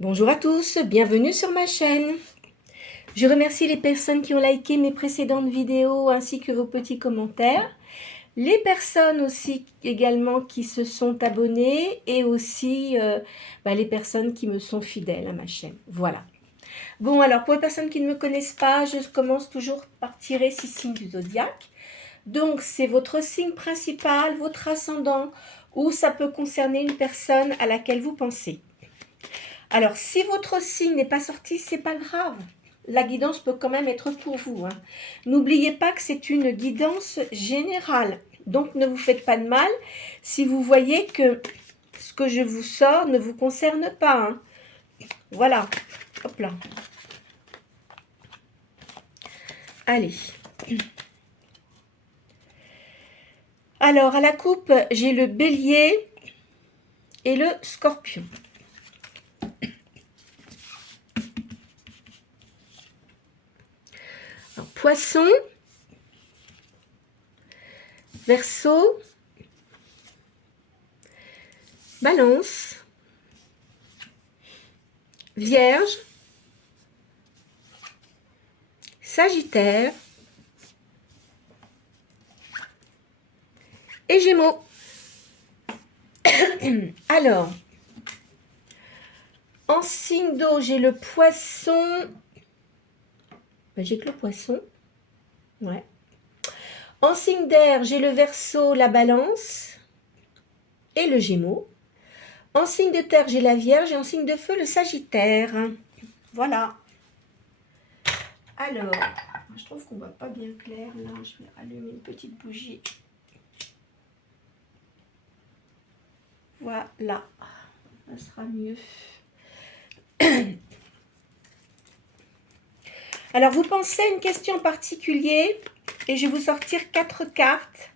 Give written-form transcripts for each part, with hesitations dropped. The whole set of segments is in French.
Bonjour à tous, bienvenue sur ma chaîne. Je remercie les personnes qui ont liké mes précédentes vidéos ainsi que vos petits commentaires. Les personnes aussi également qui se sont abonnées et aussi les personnes qui me sont fidèles à ma chaîne. Voilà. Bon, alors pour les personnes qui ne me connaissent pas, je commence toujours par tirer 6 signes du zodiaque. Donc c'est votre signe principal, votre ascendant, ou ça peut concerner une personne à laquelle vous pensez. Alors, si votre signe n'est pas sorti, c'est pas grave. La guidance peut quand même être pour vous. N'oubliez pas que c'est une guidance générale. Donc, ne vous faites pas de mal si vous voyez que ce que je vous sors ne vous concerne pas. Voilà. Hop là. Allez. Alors, à la coupe, j'ai le bélier et le scorpion. Alors, poisson, verseau, balance, vierge, sagittaire et gémeaux. Alors, en signe d'eau, j'ai le poisson. J'ai que le poisson. Ouais. En signe d'air, j'ai le verseau, la balance et le gémeaux. En signe de terre, j'ai la vierge et en signe de feu, le sagittaire. Voilà. Alors, je trouve qu'on ne voit pas bien clair. Là, je vais allumer une petite bougie. Voilà. Ça sera mieux. Alors, vous pensez à une question en particulier et je vais vous sortir 4 cartes.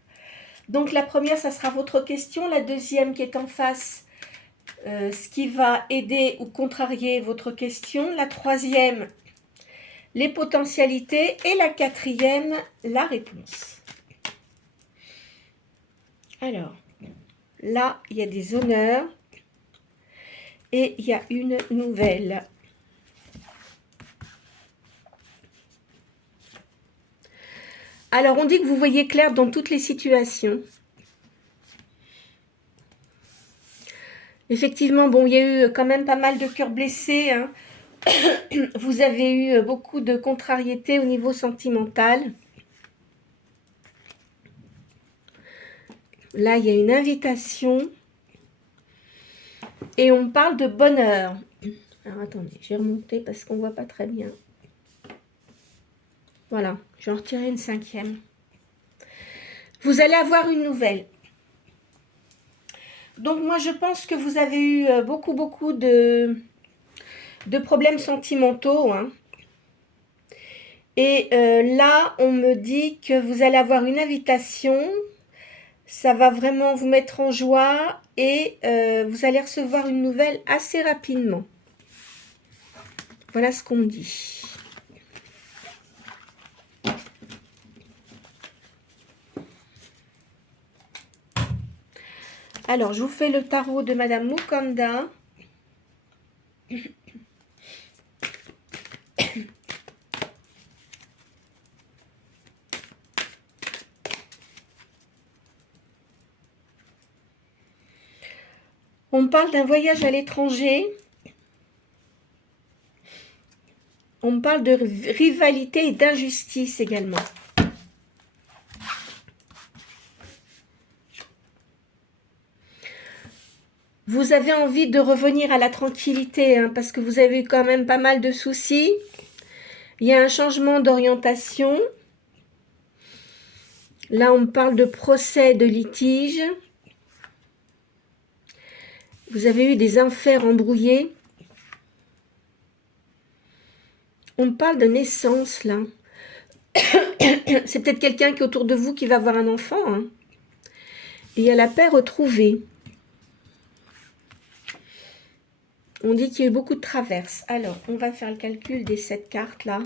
Donc, la première, ça sera votre question. La deuxième qui est en face, ce qui va aider ou contrarier votre question. La troisième, les potentialités. Et la quatrième, la réponse. Alors, là, il y a des honneurs et il y a une nouvelle. Alors, on dit que vous voyez clair dans toutes les situations. Effectivement, bon, il y a eu quand même pas mal de cœurs blessés. Vous avez eu beaucoup de contrariétés au niveau sentimental. Là, il y a une invitation. Et on parle de bonheur. Alors, attendez, je vais remonter parce qu'on ne voit pas très bien. Voilà, je vais en retirer une cinquième. Vous allez avoir une nouvelle. Donc, moi, je pense que vous avez eu beaucoup de problèmes sentimentaux. Et là, on me dit que vous allez avoir une invitation. Ça va vraiment vous mettre en joie et vous allez recevoir une nouvelle assez rapidement. Voilà ce qu'on me dit. Alors, je vous fais le tarot de Madame Mukanda. On me parle d'un voyage à l'étranger. On me parle de rivalité et d'injustice également. Vous avez envie de revenir à la tranquillité, parce que vous avez quand même pas mal de soucis. Il y a un changement d'orientation. Là, on me parle de procès, de litige. Vous avez eu des affaires embrouillées. On me parle de naissance, là. C'est peut-être quelqu'un qui est autour de vous qui va avoir un enfant. Et il y a la paix retrouvée. On dit qu'il y a eu beaucoup de traverses. Alors, on va faire le calcul des 7 cartes, là.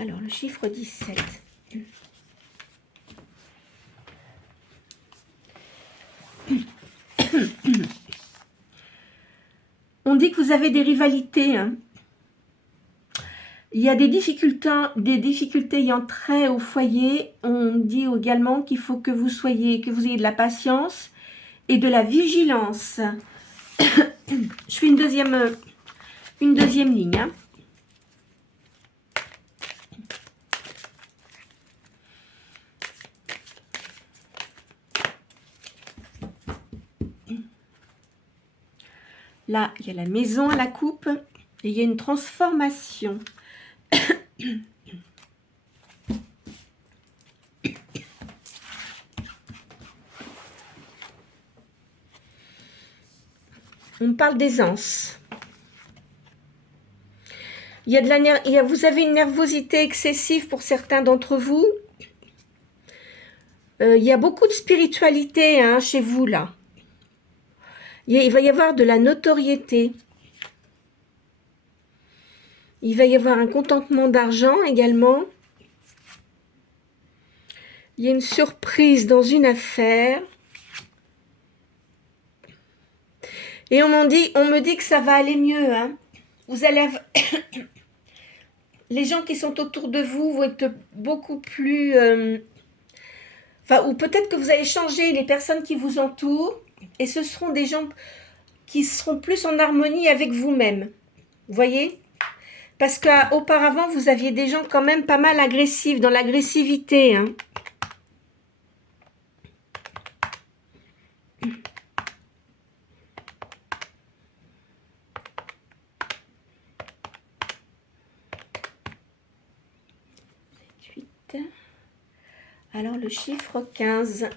Alors, le chiffre 17. On dit que vous avez des rivalités. Hein. Il y a des difficultés ayant trait au foyer. On dit également qu'il faut que vous ayez de la patience et de la vigilance. Je fais une deuxième ligne. Hein. Là, il y a la maison à la coupe et il y a une transformation. On parle d'aisance. Vous avez une nervosité excessive pour certains d'entre vous. Il y a beaucoup de spiritualité hein, chez vous, là. Il va y avoir de la notoriété. Il va y avoir un contentement d'argent également. Il y a une surprise dans une affaire. Et on me dit que ça va aller mieux. Hein. Vous allez les gens qui sont autour de vous vont être beaucoup plus... ou peut-être que vous allez changer les personnes qui vous entourent. Et ce seront des gens qui seront plus en harmonie avec vous-même. Vous voyez ? Parce qu'auparavant, vous aviez des gens quand même pas mal agressifs, dans l'agressivité. Hein. Alors, le chiffre 15.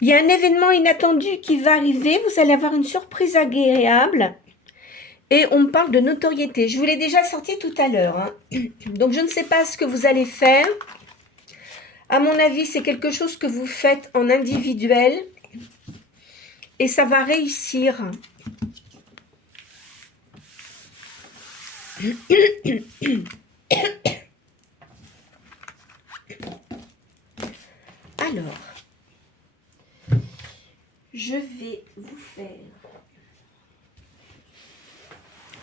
Il y a un événement inattendu qui va arriver. Vous allez avoir une surprise agréable. Et on me parle de notoriété. Je vous l'ai déjà sorti tout à l'heure. Hein. Donc, je ne sais pas ce que vous allez faire. À mon avis, c'est quelque chose que vous faites en individuel. Et ça va réussir. Alors, je vais vous faire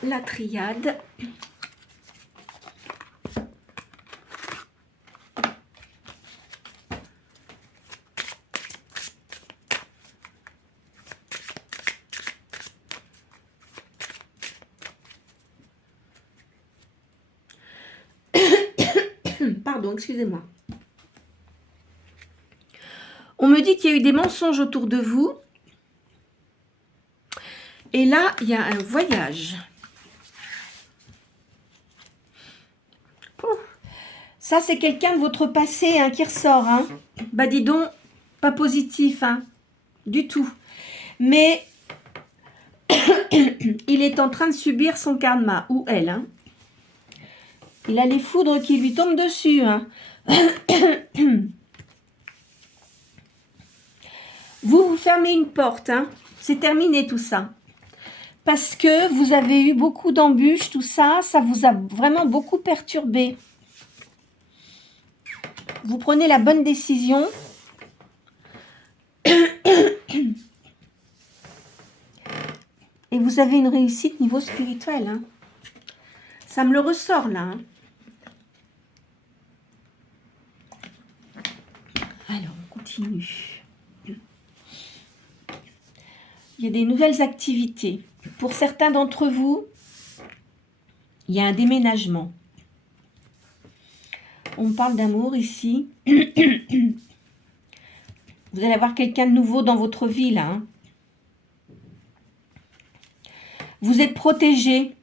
la triade. Pardon, excusez-moi. On me dit qu'il y a eu des mensonges autour de vous. Et là, il y a un voyage. Ça, c'est quelqu'un de votre passé hein, qui ressort. Hein. Bah, dis donc, pas positif, hein, du tout. Mais il est en train de subir son karma, ou elle. Hein. Il a les foudres qui lui tombent dessus. Hein. Vous fermez une porte. Hein. C'est terminé tout ça. Parce que vous avez eu beaucoup d'embûches, tout ça, ça vous a vraiment beaucoup perturbé. Vous prenez la bonne décision. Et vous avez une réussite niveau spirituel. Hein. Ça me le ressort là. Hein. Alors, on continue. Il y a des nouvelles activités. Pour certains d'entre vous, il y a un déménagement. On parle d'amour ici. Vous allez avoir quelqu'un de nouveau dans votre vie là. Hein. Vous êtes protégé.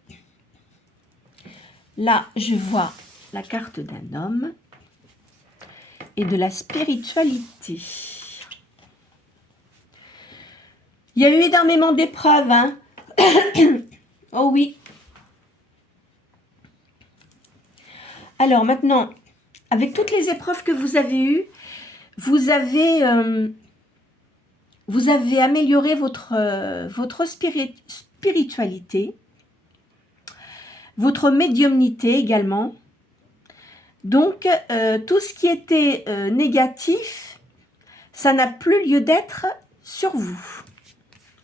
Là, je vois la carte d'un homme et de la spiritualité. Il y a eu énormément d'épreuves. Hein. Oh oui. Alors maintenant, avec toutes les épreuves que vous avez eues, vous vous avez amélioré votre spiritualité, votre médiumnité également. Donc, tout ce qui était négatif, ça n'a plus lieu d'être sur vous.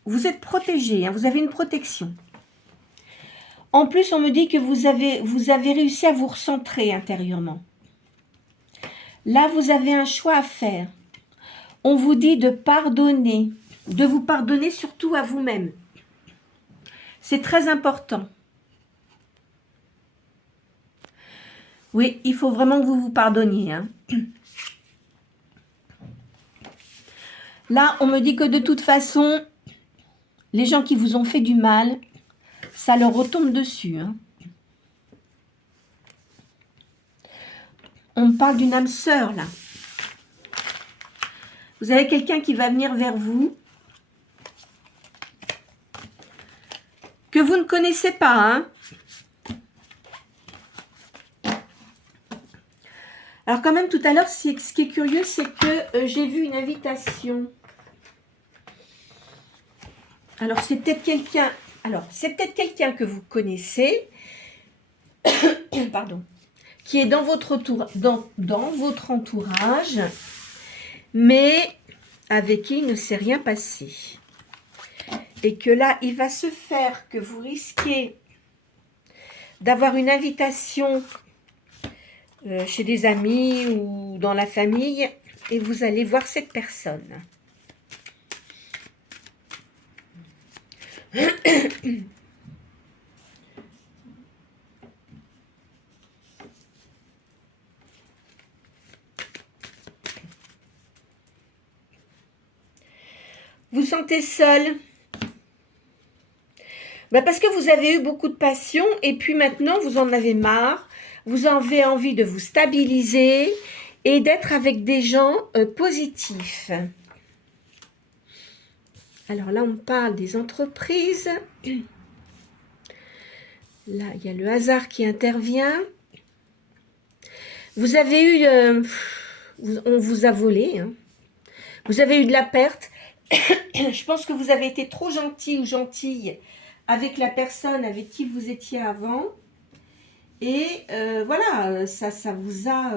Vous êtes protégé, hein, vous avez une protection. En plus, on me dit que vous avez réussi à vous recentrer intérieurement. Là, vous avez un choix à faire. On vous dit de pardonner, de vous pardonner surtout à vous-même. C'est très important. Oui, il faut vraiment que vous vous pardonniez. Hein. Là, on me dit que de toute façon, les gens qui vous ont fait du mal, ça leur retombe dessus. Hein. On me parle d'une âme sœur, là. Vous avez quelqu'un qui va venir vers vous, que vous ne connaissez pas. Hein. Alors quand même, tout à l'heure, ce qui est curieux, c'est que j'ai vu une invitation. Alors, c'est peut-être quelqu'un... Alors, c'est peut-être quelqu'un que vous connaissez, pardon, qui est dans votre entourage, mais avec qui il ne s'est rien passé. Et que là, il va se faire que vous risquez d'avoir une invitation chez des amis ou dans la famille, et vous allez voir cette personne. Vous sentez seul? Ben parce que vous avez eu beaucoup de passion et puis maintenant vous en avez marre. Vous avez envie de vous stabiliser et d'être avec des gens positifs. Alors là, on parle des entreprises. Là, il y a le hasard qui intervient. Vous avez eu... on vous a volé. Hein. Vous avez eu de la perte. Je pense que vous avez été trop gentil ou gentille avec la personne avec qui vous étiez avant. Et voilà, ça vous a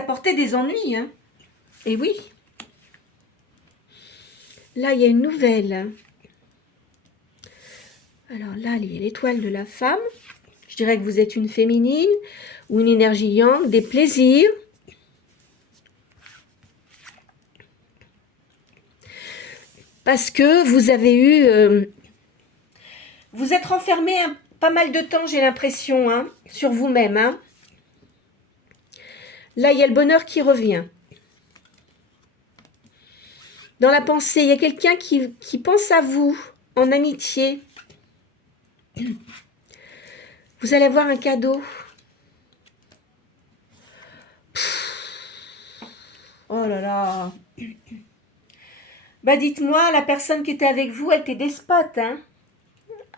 porté des ennuis. Hein. Et oui. Là, il y a une nouvelle. Alors là, il y a l'étoile de la femme. Je dirais que vous êtes une féminine ou une énergie yang, des plaisirs. Parce que vous avez eu... vous êtes renfermé pas mal de temps, j'ai l'impression, hein, sur vous-même. Hein. Là, il y a le bonheur qui revient. Dans la pensée, il y a quelqu'un qui pense à vous en amitié. Vous allez avoir un cadeau. Oh là là. Bah dites-moi, la personne qui était avec vous, elle était despote, hein?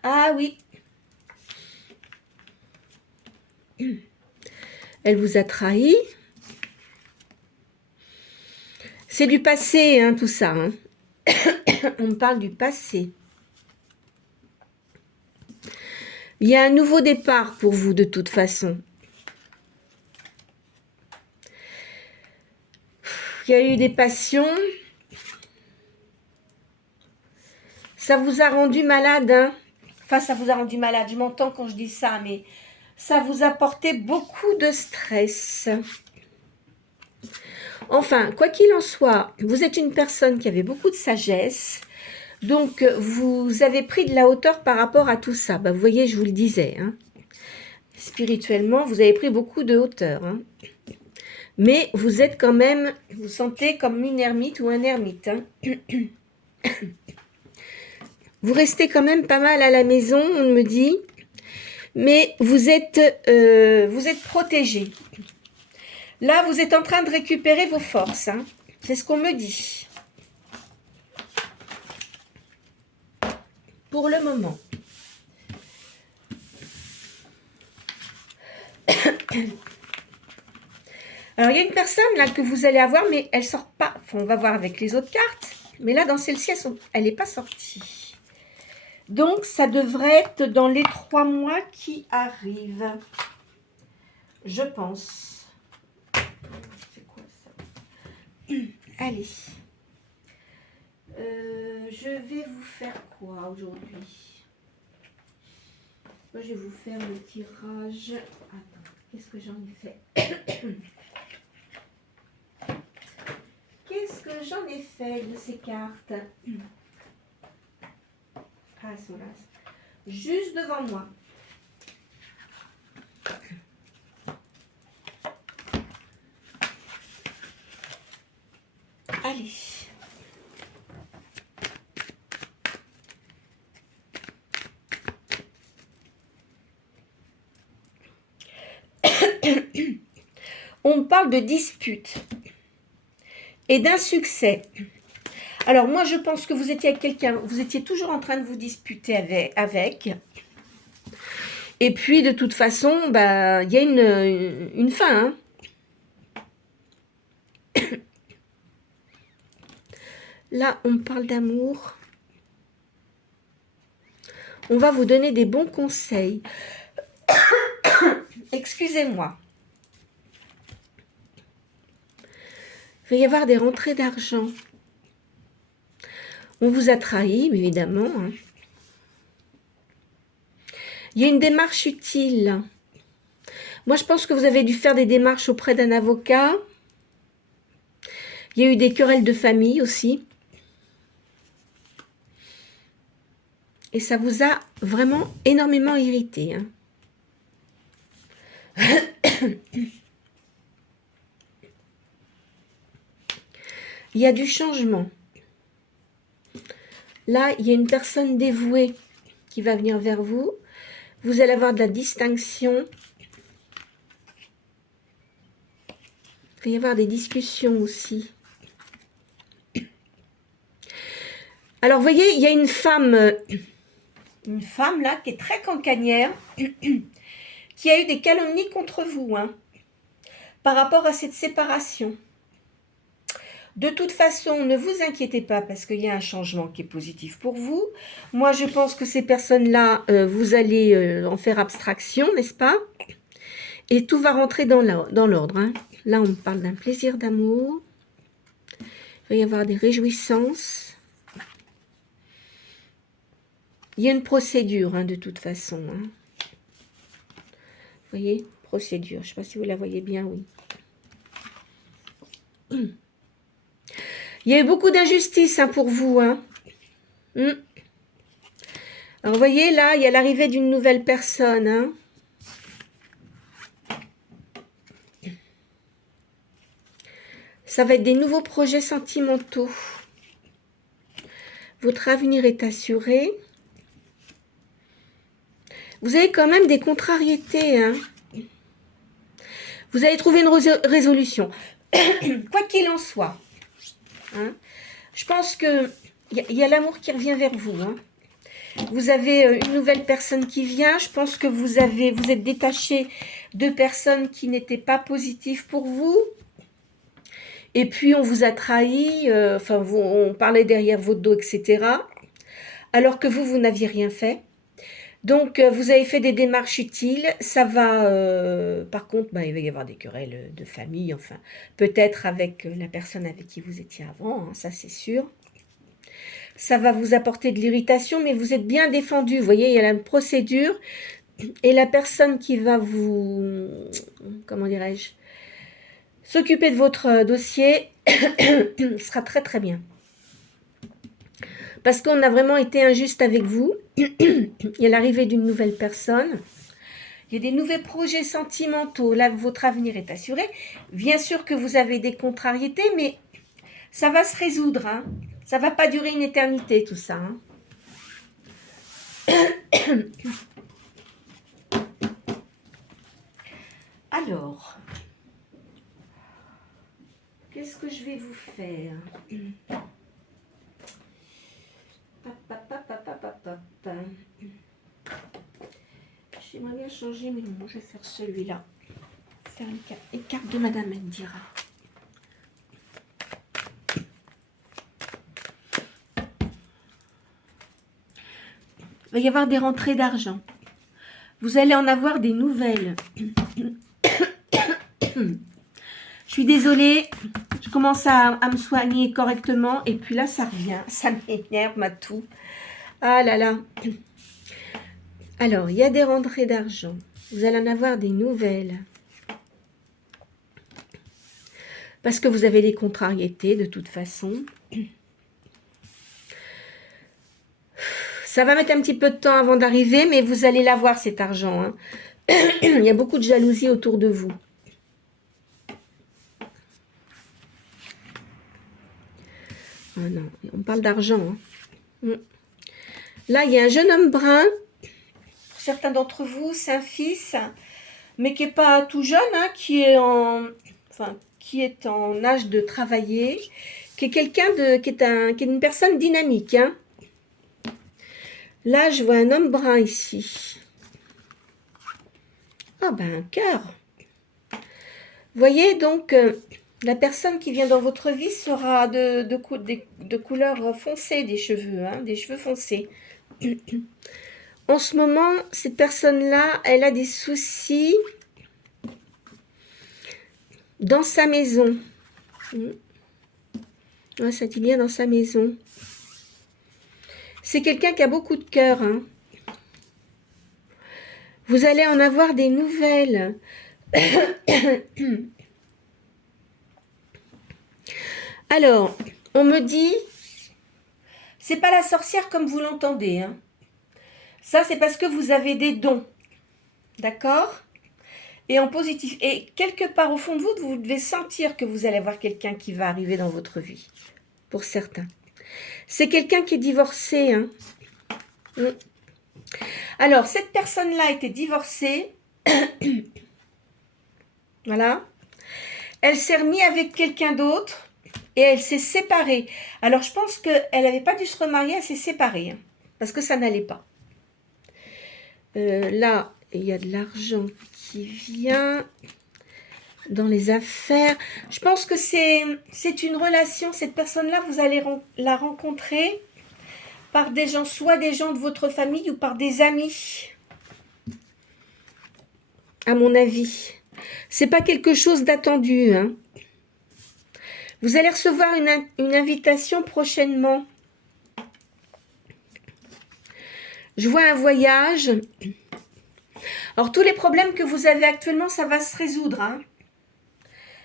Ah oui. Elle vous a trahi. C'est du passé, hein, tout ça. Hein. On me parle du passé. Il y a un nouveau départ pour vous, de toute façon. Il y a eu des passions. Ça vous a rendu malade, hein? Enfin, ça vous a rendu malade, je m'entends quand je dis ça, mais ça vous a apporté beaucoup de stress. Enfin, quoi qu'il en soit, vous êtes une personne qui avait beaucoup de sagesse, donc vous avez pris de la hauteur par rapport à tout ça. Bah, vous voyez, je vous le disais, hein. Spirituellement, vous avez pris beaucoup de hauteur. Hein. Mais vous êtes quand même, vous sentez comme une ermite ou un ermite. Hein. Vous restez quand même pas mal à la maison, on me dit, mais vous êtes protégé. Là, vous êtes en train de récupérer vos forces. Hein. C'est ce qu'on me dit. Pour le moment. Alors, il y a une personne là que vous allez avoir, mais elle ne sort pas. Enfin, on va voir avec les autres cartes. Mais là, dans celle-ci, elle n'est pas sortie. Donc, ça devrait être dans les 3 mois qui arrivent. Je pense. C'est quoi ça? Allez. Je vais vous faire quoi aujourd'hui? Moi, je vais vous faire le tirage. Attends, qu'est-ce que j'en ai fait? Qu'est-ce que j'en ai fait de ces cartes? Ah, elles sont là. Juste devant moi. Allez. On parle de dispute et d'un succès. Alors moi je pense que vous étiez avec quelqu'un, vous étiez toujours en train de vous disputer avec. Et puis de toute façon, bah, y a une fin. Hein. Là on parle d'amour. On va vous donner des bons conseils. Excusez-moi. Il va y avoir des rentrées d'argent. On vous a trahi, évidemment. Hein. Il y a une démarche utile. Moi, je pense que vous avez dû faire des démarches auprès d'un avocat. Il y a eu des querelles de famille aussi. Et ça vous a vraiment énormément irrité. Hein. Il y a du changement. Là, il y a une personne dévouée qui va venir vers vous. Vous allez avoir de la distinction. Il va y avoir des discussions aussi. Alors, vous voyez, il y a une femme là qui est très cancanière, qui a eu des calomnies contre vous, hein, par rapport à cette séparation. De toute façon, ne vous inquiétez pas parce qu'il y a un changement qui est positif pour vous. Moi, je pense que ces personnes-là, vous allez en faire abstraction, n'est-ce pas? Et tout va rentrer dans l'ordre. Hein. Là, on parle d'un plaisir d'amour. Il va y avoir des réjouissances. Il y a une procédure, hein, de toute façon. Hein. Vous voyez? Procédure. Je ne sais pas si vous la voyez bien, oui. Il y a eu beaucoup d'injustice, hein, pour vous. Hein. Alors, vous voyez, là, il y a l'arrivée d'une nouvelle personne. Hein. Ça va être des nouveaux projets sentimentaux. Votre avenir est assuré. Vous avez quand même des contrariétés. Hein. Vous allez trouver une résolution. Quoi qu'il en soit. Hein, je pense qu'il y a l'amour qui revient vers vous. Hein. Vous avez une nouvelle personne qui vient. Je pense que vous êtes détaché de personnes qui n'étaient pas positives pour vous. Et puis, on vous a trahi. On parlait derrière votre dos, etc. Alors que vous n'aviez rien fait. Donc, vous avez fait des démarches utiles. Ça va, par contre, il va y avoir des querelles de famille. Enfin, peut-être avec la personne avec qui vous étiez avant. Hein, ça, c'est sûr. Ça va vous apporter de l'irritation, mais vous êtes bien défendu. Vous voyez, il y a la procédure. Et la personne qui va vous... Comment dirais-je? S'occuper de votre dossier sera très, très bien. Parce qu'on a vraiment été injuste avec vous. Il y a l'arrivée d'une nouvelle personne. Il y a des nouveaux projets sentimentaux. Là, votre avenir est assuré. Bien sûr que vous avez des contrariétés, mais ça va se résoudre. Hein. Ça ne va pas durer une éternité, tout ça. Hein. Alors, qu'est-ce que je vais vous faire? J'aimerais bien changer, mais non, je vais faire celui-là. faire les cartes de Madame, elle me dira. Il va y avoir des rentrées d'argent. Vous allez en avoir des nouvelles. Je suis désolée, je commence à me soigner correctement et puis là, ça revient. Ça m'énerve, ma tout. Ah là là. Alors, il y a des rentrées d'argent. Vous allez en avoir des nouvelles. Parce que vous avez des contrariétés de toute façon. Ça va mettre un petit peu de temps avant d'arriver, mais vous allez l'avoir cet argent. Hein. Il y a beaucoup de jalousie autour de vous. Ah non, on parle d'argent. Hein. Là, il y a un jeune homme brun. Pour certains d'entre vous, c'est un fils, mais qui n'est pas tout jeune, hein, qui est en âge de travailler, qui est quelqu'un qui est une personne dynamique. Hein. Là, je vois un homme brun ici. Ah ben, un cœur. Vous voyez, donc, la personne qui vient dans votre vie sera de couleur foncée des cheveux, hein, des cheveux foncés. En ce moment, cette personne-là, elle a des soucis dans sa maison. Ouais, ça dit bien dans sa maison. C'est quelqu'un qui a beaucoup de cœur. Hein. Vous allez en avoir des nouvelles. Alors, on me dit, c'est pas la sorcière comme vous l'entendez. Hein. Ça, c'est parce que vous avez des dons. D'accord ? Et en positif. Et quelque part au fond de vous, vous devez sentir que vous allez avoir quelqu'un qui va arriver dans votre vie. Pour certains. C'est quelqu'un qui est divorcé. Hein. Alors, cette personne-là était divorcée. Voilà. Elle s'est remise avec quelqu'un d'autre et elle s'est séparée. Alors, je pense qu'elle n'avait pas dû se remarier, elle s'est séparée. Hein, parce que ça n'allait pas. Là, il y a de l'argent qui vient dans les affaires. Je pense que c'est une relation. Cette personne-là, vous allez la rencontrer par des gens, soit des gens de votre famille ou par des amis. À mon avis. C'est pas quelque chose d'attendu. Hein. Vous allez recevoir une invitation prochainement. Je vois un voyage. Alors, tous les problèmes que vous avez actuellement, ça va se résoudre. Hein.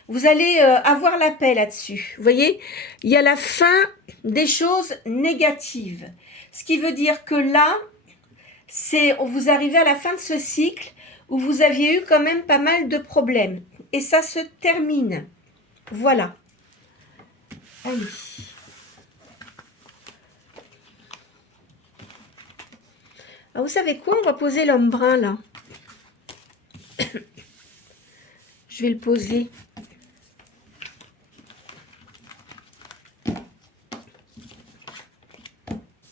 Vous allez avoir la paix là-dessus. Vous voyez, il y a la fin des choses négatives. Ce qui veut dire que là, vous arrivez à la fin de ce cycle où vous aviez eu quand même pas mal de problèmes. Et ça se termine. Voilà. Allez. Alors, vous savez quoi? On va poser l'homme brun là. Je vais le poser.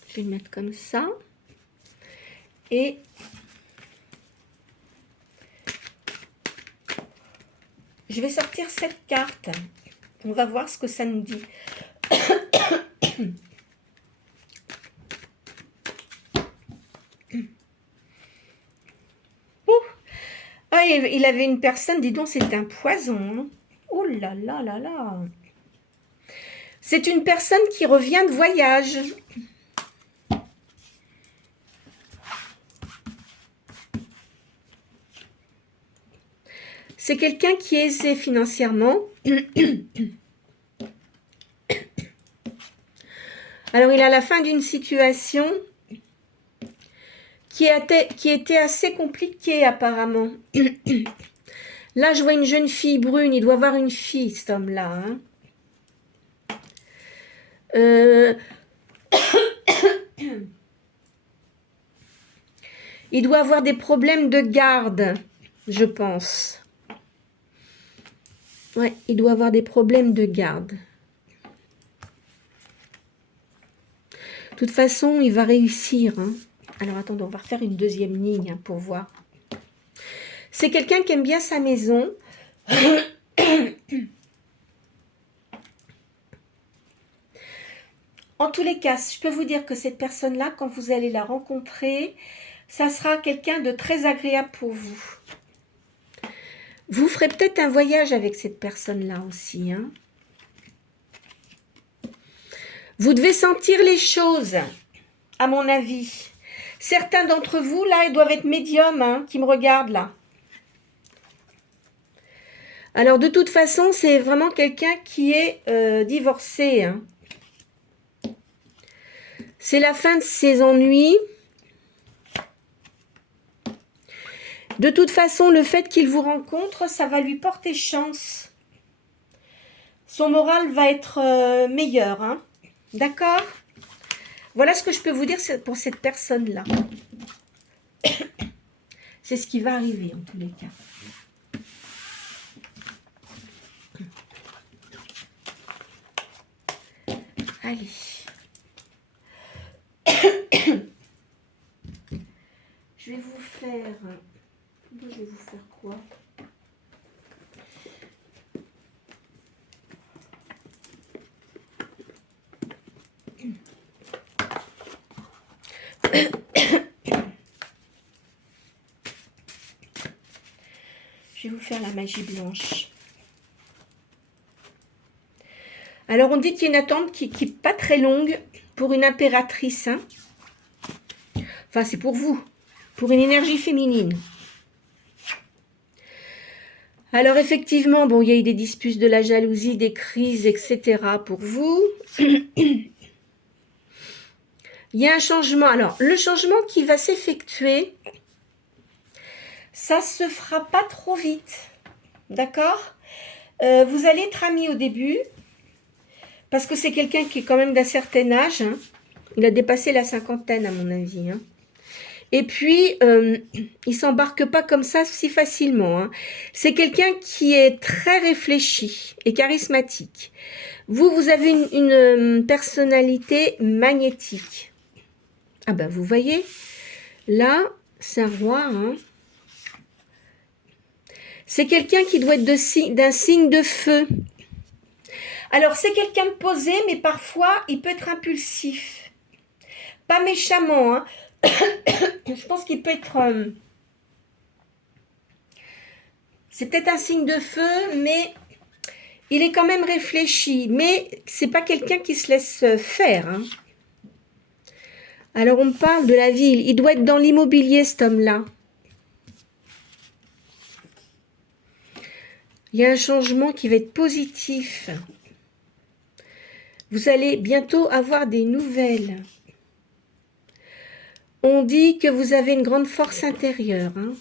Je vais le mettre comme ça. Et je vais sortir cette carte. On va voir ce que ça nous dit. Ah, il avait une personne, dis donc, c'est un poison. Hein. Oh là là là là. C'est une personne qui revient de voyage. C'est quelqu'un qui est aisé financièrement. Alors, il est à la fin d'une situation qui était assez compliquée apparemment. Là, je vois une jeune fille brune. Il doit avoir une fille, cet homme-là. Hein. Il doit avoir des problèmes de garde, je pense. Ouais, il doit avoir des problèmes de garde. De toute façon, il va réussir. Hein. Alors, attendez, on va refaire une deuxième ligne hein, pour voir. C'est quelqu'un qui aime bien sa maison. En tous les cas, je peux vous dire que cette personne-là, quand vous allez la rencontrer, ça sera quelqu'un de très agréable pour vous. Vous ferez peut-être un voyage avec cette personne-là aussi. Hein. Vous devez sentir les choses, à mon avis. Certains d'entre vous, là, ils doivent être médiums, hein, qui me regardent, là. Alors, de toute façon, c'est vraiment quelqu'un qui est divorcé. Hein. C'est la fin de ses ennuis. De toute façon, le fait qu'il vous rencontre, ça va lui porter chance. Son moral va être meilleur. Hein. D'accord ? Voilà ce que je peux vous dire pour cette personne-là. C'est ce qui va arriver en tous les cas. Allez. Je vais vous faire... Je vais vous faire quoi ? Je vais vous faire la magie blanche. Alors, on dit qu'il y a une attente qui n'est pas très longue pour une impératrice. Hein. Enfin, c'est pour vous, pour une énergie féminine. Alors, effectivement, bon, il y a eu des disputes, de la jalousie, des crises, etc. pour vous. Il y a un changement. Alors, le changement qui va s'effectuer, ça se fera pas trop vite. D'accord ? Vous allez être amis au début, parce que c'est quelqu'un qui est quand même d'un certain âge. Hein. Il a dépassé la cinquantaine, à mon avis. Hein. Et puis, il s'embarque pas comme ça si facilement. Hein. C'est quelqu'un qui est très réfléchi et charismatique. Vous avez une personnalité magnétique. Ah ben, vous voyez, là, c'est un roi. Hein. C'est quelqu'un qui doit être d'un signe de feu. Alors, c'est quelqu'un de posé, mais parfois, il peut être impulsif. Pas méchamment, hein. Je pense qu'il peut être... c'est peut-être un signe de feu, mais il est quand même réfléchi. Mais c'est pas quelqu'un qui se laisse faire. Hein. Alors, on parle de la ville. Il doit être dans l'immobilier, cet homme-là. Il y a un changement qui va être positif. Vous allez bientôt avoir des nouvelles. On dit que vous avez une grande force intérieure. Hein.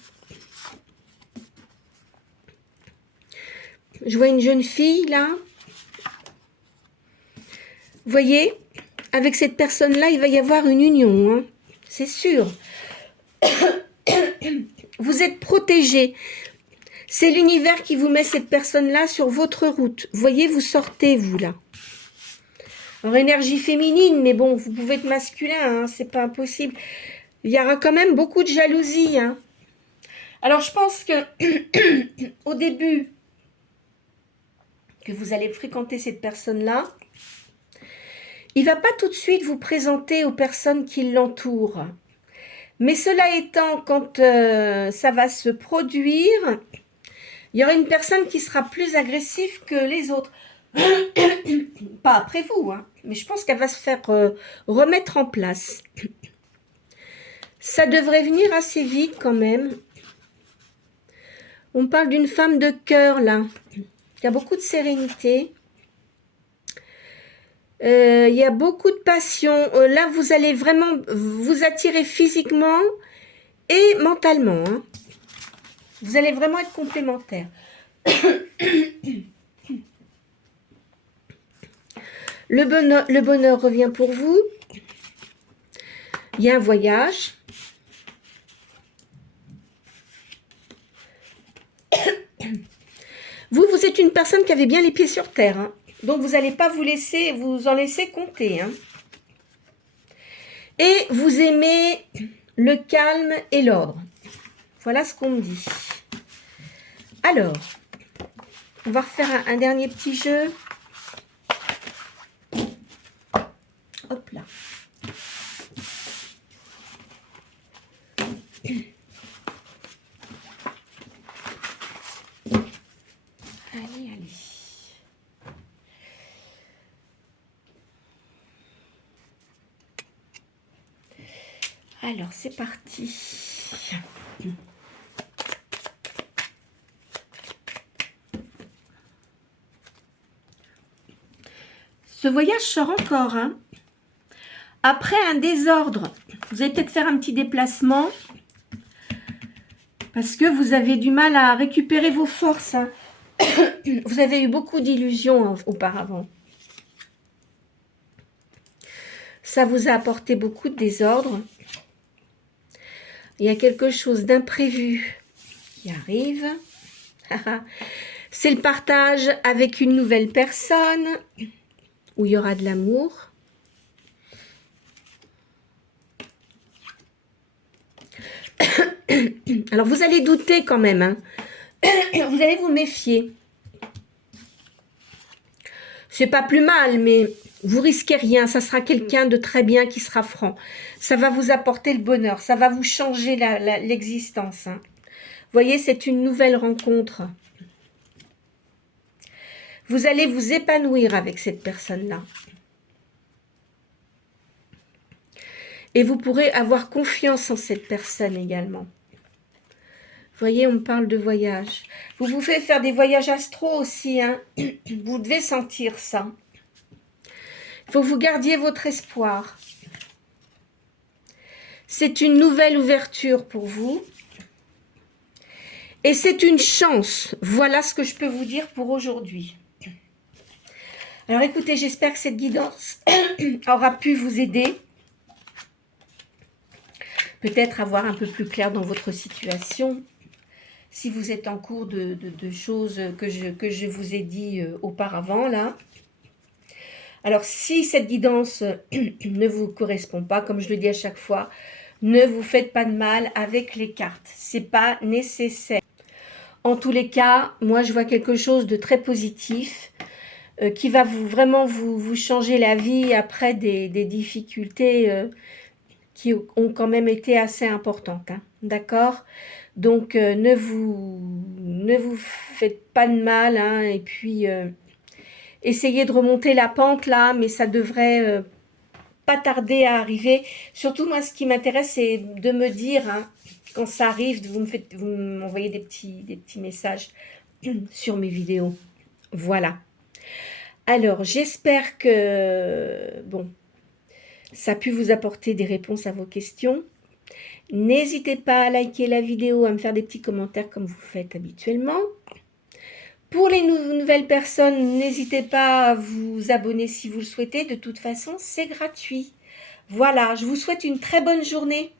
Je vois une jeune fille, là. Vous voyez, avec cette personne-là, il va y avoir une union. Hein. C'est sûr. Vous êtes protégé. C'est l'univers qui vous met cette personne-là sur votre route. Vous voyez, vous sortez, vous, là. Alors, énergie féminine, mais bon, vous pouvez être masculin, hein, c'est pas impossible. Il y aura quand même beaucoup de jalousie. Hein. Alors, je pense que au début, que vous allez fréquenter cette personne-là, il ne va pas tout de suite vous présenter aux personnes qui l'entourent. Mais cela étant, quand ça va se produire, il y aura une personne qui sera plus agressive que les autres. Pas après vous, hein, mais je pense qu'elle va se faire remettre en place. Ça devrait venir assez vite quand même. On parle d'une femme de cœur, là. Il y a beaucoup de sérénité. Il y a beaucoup de passion. Là, vous allez vraiment vous attirer physiquement et mentalement. Hein. Vous allez vraiment être complémentaires. Le bonheur revient pour vous. Il y a un voyage. Vous êtes une personne qui avait bien les pieds sur terre. Hein. Donc, vous n'allez pas vous en laisser compter. Hein. Et vous aimez le calme et l'ordre. Voilà ce qu'on me dit. Alors, On va refaire un dernier petit jeu. Hop là. Allez, allez. Alors, c'est parti. Ce voyage sort encore. Hein. Après un désordre, vous allez peut-être faire un petit déplacement parce que vous avez du mal à récupérer vos forces. Hein. Vous avez eu beaucoup d'illusions auparavant. Ça vous a apporté beaucoup de désordre. Il y a quelque chose d'imprévu qui arrive. C'est le partage avec une nouvelle personne où il y aura de l'amour. Alors, vous allez douter quand même. Hein. Vous allez vous méfier. C'est pas plus mal, mais vous risquez rien. Ça sera quelqu'un de très bien qui sera franc. Ça va vous apporter le bonheur. Ça va vous changer l'existence. Hein. Vous voyez, c'est une nouvelle rencontre. Vous allez vous épanouir avec cette personne-là. Et vous pourrez avoir confiance en cette personne également. Vous voyez, on me parle de voyage. Vous pouvez faire des voyages astro aussi. Hein. Vous devez sentir ça. Il faut que vous gardiez votre espoir. C'est une nouvelle ouverture pour vous. Et c'est une chance. Voilà ce que je peux vous dire pour aujourd'hui. Alors écoutez, j'espère que cette guidance aura pu vous aider. Peut-être à voir un peu plus clair dans votre situation. Si vous êtes en cours de choses que je vous ai dit auparavant, là. Alors, si cette guidance ne vous correspond pas, comme je le dis à chaque fois, ne vous faites pas de mal avec les cartes. Ce n'est pas nécessaire. En tous les cas, moi, je vois quelque chose de très positif qui va vraiment vous changer la vie après des difficultés qui ont quand même été assez importantes. Hein, d'accord ? Donc, ne vous faites pas de mal. Hein, et puis, essayez de remonter la pente là, mais ça devrait pas tarder à arriver. Surtout, moi, ce qui m'intéresse, c'est de me dire, hein, quand ça arrive, vous m'envoyez des petits messages sur mes vidéos. Voilà. Alors, j'espère que, bon, ça a pu vous apporter des réponses à vos questions. N'hésitez pas à liker la vidéo, à me faire des petits commentaires comme vous faites habituellement. Pour les nouvelles personnes, n'hésitez pas à vous abonner si vous le souhaitez. De toute façon, c'est gratuit. Voilà, je vous souhaite une très bonne journée.